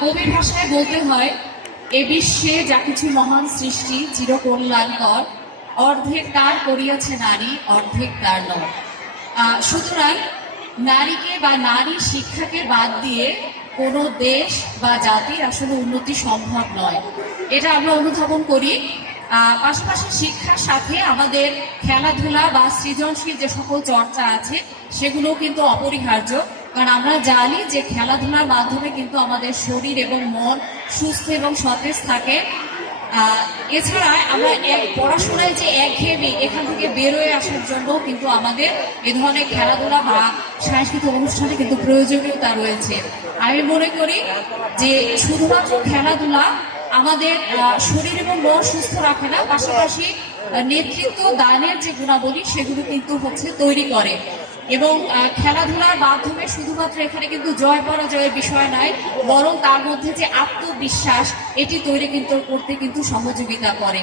কবির ভাষায় বলতে হয়, এ বিশ্বে যা কিছু মহান সৃষ্টি, চিরকল্যাণকর, অর্ধেক তার করিয়াছে নারী, অর্ধেক তার নয় সুতরাং নারীকে বা নারী শিক্ষাকে বাদ দিয়ে কোনো দেশ বা জাতির আসলে উন্নতি সম্ভব নয়। এটা আমরা অনুধাবন করি। পাশাপাশি শিক্ষার সাথে আমাদের খেলাধুলা বা সৃজনশীল যে সকল চর্চা আছে সেগুলো কিন্তু অপরিহার্য। কারণ আমরা জানি যে খেলাধুলার মাধ্যমে কিন্তু আমাদের শরীর এবং মন সুস্থ এবং সতেজ থাকে। এছাড়া আমরা এক পড়াশোনায় যে একঘেয়েমি এখান থেকে বেরোয় আসার জন্য কিন্তু আমাদের এ ধরনের খেলাধুলা বা সাংস্কৃতিক অনুষ্ঠানে কিন্তু প্রয়োজনীয়তা রয়েছে। আমি মনে করি যে শুধুমাত্র খেলাধুলা আমাদের শরীর এবং মন সুস্থ রাখে না, পাশাপাশি নেতৃত্ব দানের যে গুণাবলী সেগুলো কিন্তু হচ্ছে তৈরি করে। এবং খেলাধুলার মাধ্যমে শুধুমাত্র এখানে কিন্তু জয় পরাজয়ের বিষয় নয়, বরং তার মধ্যে যে আত্মবিশ্বাস, এটি তৈরি কিন্তু, করতে কিন্তু সহযোগিতা করে।